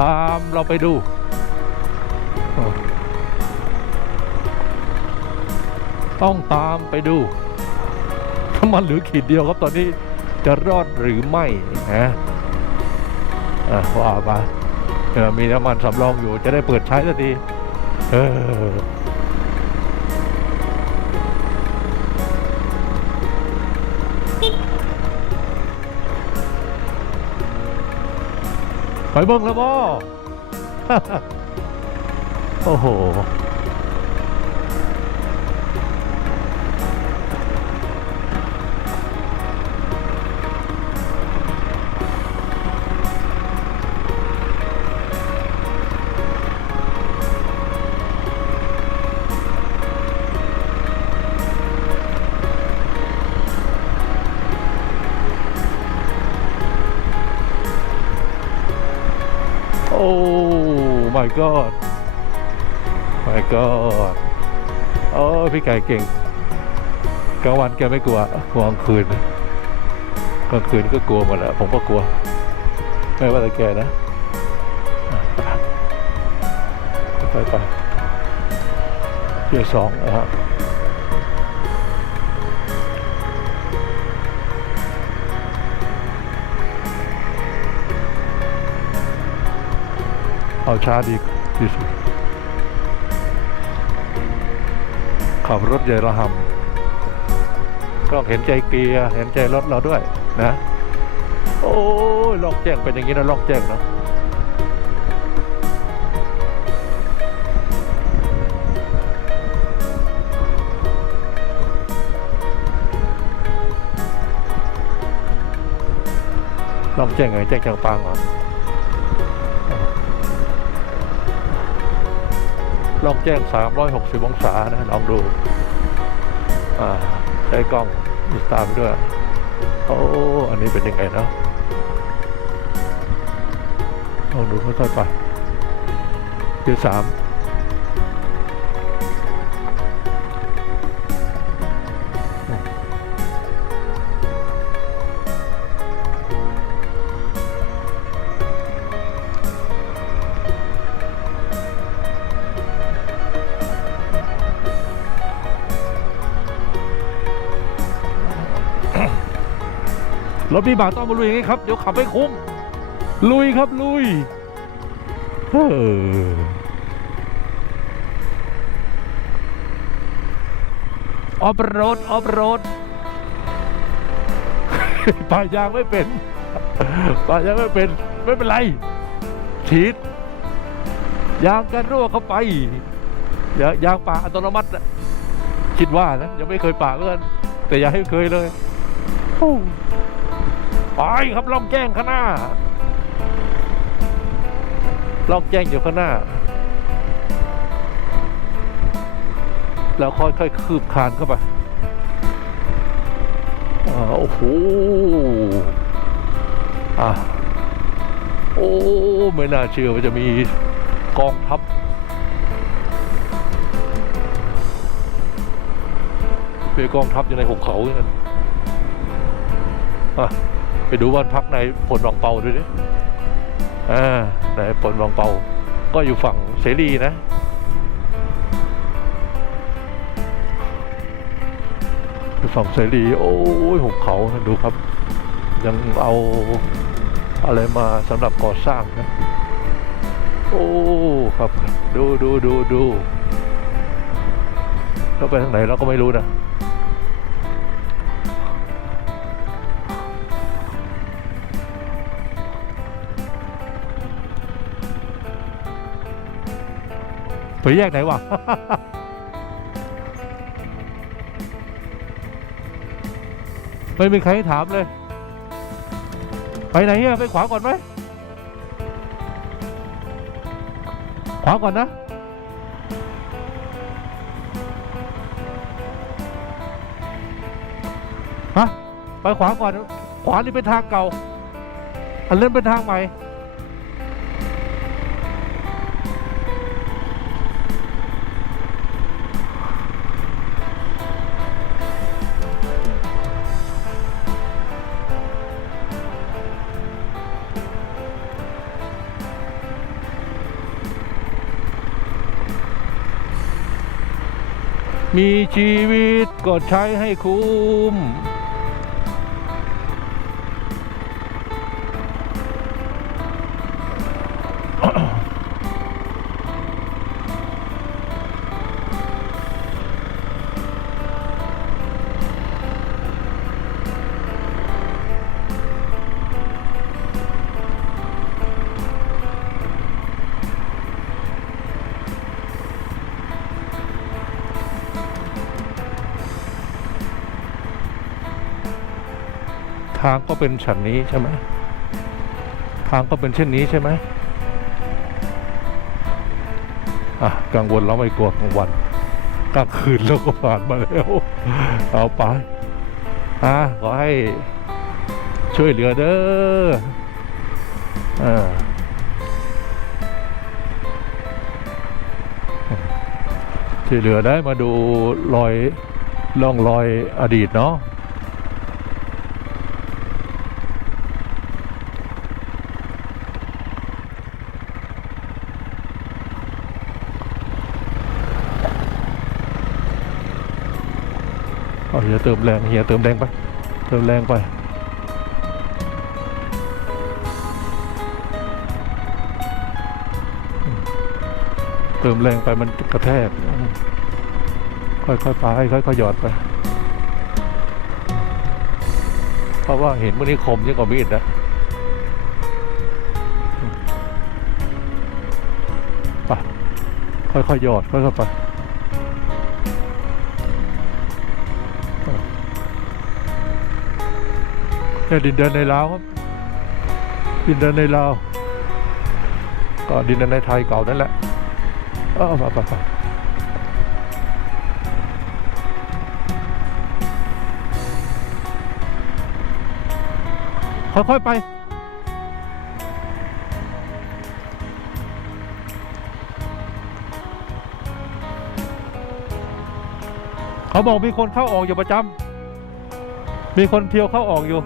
ตามเราไปดู ต้องตามไปดูน้ำมันเหลือขีดเดียวครับตอนนี้จะรอดหรือไม่นะว่ามาเออมีน้ำมันสำรองอยู่จะได้เปิดใช้สักทีเออ ไปเบิ่งแล้วบ่ โอ้โห โอ้ my god my god โอ้พี่ไก่เก่งกลางวันแกไม่กลัวกลางคืนกลางคืนก็กลัวหมดแหละผมก็กลัว ไม่ว่าแต่แกนะอะไปไปเที่ยวสองนะครับ เอาช้าดีที่สุด ขับรถใหญ่ระหำก็เห็นใจเกียร์เห็นใจรถเราด้วยนะ โอ้ยลอกแจ้งเป็นอย่างนี้นะลอกแจ้งเนาะลอกแจ้งไงแจ้งจางปางเหรอ ลองแจ้ง 360 องศานะลองดูใช้กล้องอิสตาไปด้วย โอ้ อันนี้เป็นยังไงเนาะลองดูค่อยๆไปเที่สาม รถมีบากต้องมาลุยอย่างนี้ครับ เดี๋ยวขับไม่คุ้ม ลุยครับลุยเออออฟโรดออฟโรดป่ายางไม่เป็นป่ายางไม่เป็น ไม่เป็นไรฉีดยางกันรั่วเข้าไปยางยางป่าอัตโนมัตินะคิดว่านะยังไม่เคยป่าเพื่อนแต่อย่าให้เคยเลยโอ้ ไปครับล่องแจ้งข้างหน้าล่องแจ้งอยู่ข้างหน้า แล้วค่อยๆคืบคานเข้าไปอ่าโอ้โหอะโอ้ไม่น่าเชื่อว่าจะมีกองทัพเป็นกองทัพอยู่ในหุบเขาอย่างนั้นอะ ไปดูบ้านพักในผลบางเปาด้วยดิอ่าในผลบางเปา ก็อยู่ฝั่งเสรีนะอยู่ฝั่งเสรี โอ้ยหุบเขาดูครับ ยังเอาอะไรมาสำหรับก่อสร้างนะ โอ้ครับ ดูดูดูดูแล้วไปทางไหนเราก็ไม่รู้นะ ไปแยกไหนวะไม่มีใครให้ถามเลย ไปไหนอะไปขวาก่อนไหมขวาก่อนนะฮะไปขวาก่อน ขวานี่เป็นทางเก่า อันเล่นเป็นทางใหม่ มีชีวิตก็ใช้ให้คุ้ม ทางก็เป็นฉันนี้ใช่ไหมทางก็เป็นเช่นนี้ใช่ไหมอะกลางวันเราไม่กลัวกลางวันกลางคืนเราก็ผ่านมาแล้วเอาไปอะขอให้ช่วยเหลือเด้อเออช่วยเหลือได้มาดูรอยล่องรอยอดีตเนาะ เอาเฮียเติมแรงเฮียเติมแรงไปเติมแรงไปเติมแรงไปมันกระแทก ค่อยๆไปค่อยๆหยอดไป เพราะว่าเห็นมื่อนี้คมยิ่งกว่ามีดนะไปค่อยๆหยอดค่อยๆไป เนี่ยดินแดนในลาวครับ ดินแดนในลาว ก็ดินแดนในไทยเก่านั่นแหละ เออไปไปไปค่อยๆไปเขาบอกมีคนเข้าออกอยู่ประจำ มีคนเที่ยวเข้าออกอยู่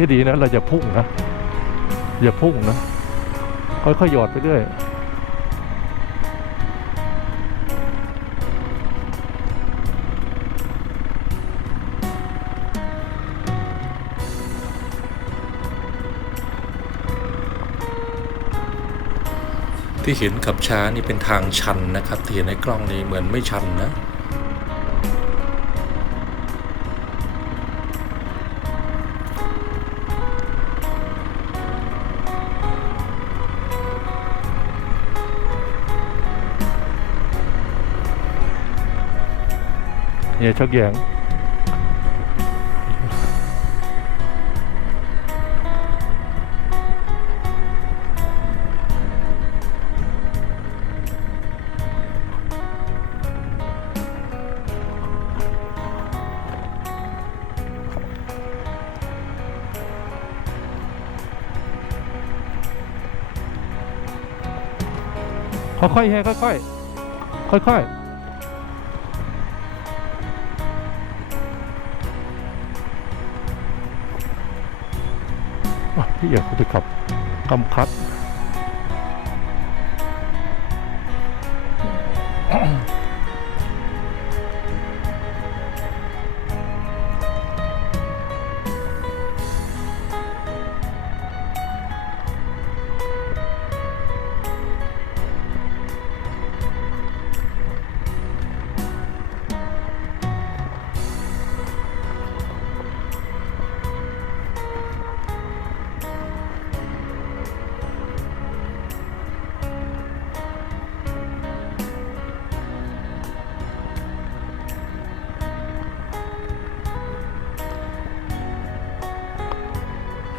ที่ดีนะเราจะพุ่งนะอย่าพุ่งนะค่อยๆหยอดไปเรื่อยที่เห็นขับช้านี่เป็นทางชันนะครับที่เห็นในกล้องนี้เหมือนไม่ชันนะ เนี่ยชักแยงค่อยๆเฮียค่อยๆค่อยๆ พี่เอกเขาจะขับกำคัด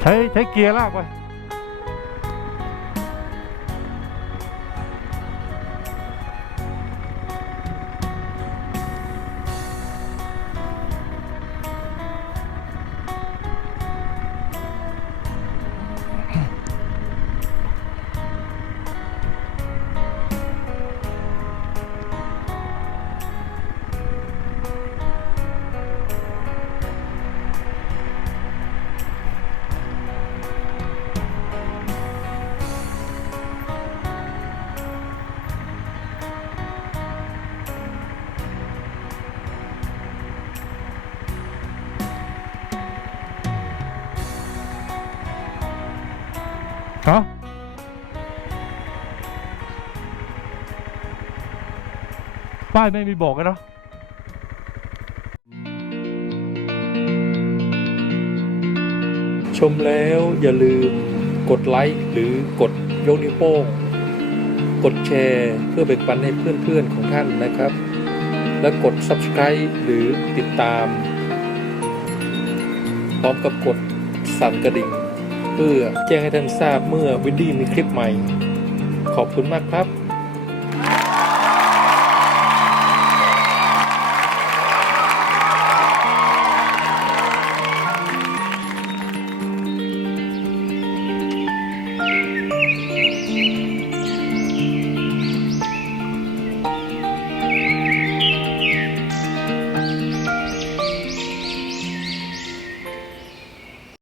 ใช้ใช้เกียร์ลากไป ฮะป้ายไม่มีบอกกันเนาะชมแล้วอย่าลืมกดไลค์หรือกดยกนิ้วโป้ง กดแชร์เพื่อแบ่งปันให้เพื่อนๆของท่านนะครับ และกด Subscribe หรือติดตาม พร้อมกับกดสั่นกระดิ่ง เพื่อแจ้งให้ท่านทราบเมื่อวินดี้มีคลิปใหม่ ขอบคุณมากครับ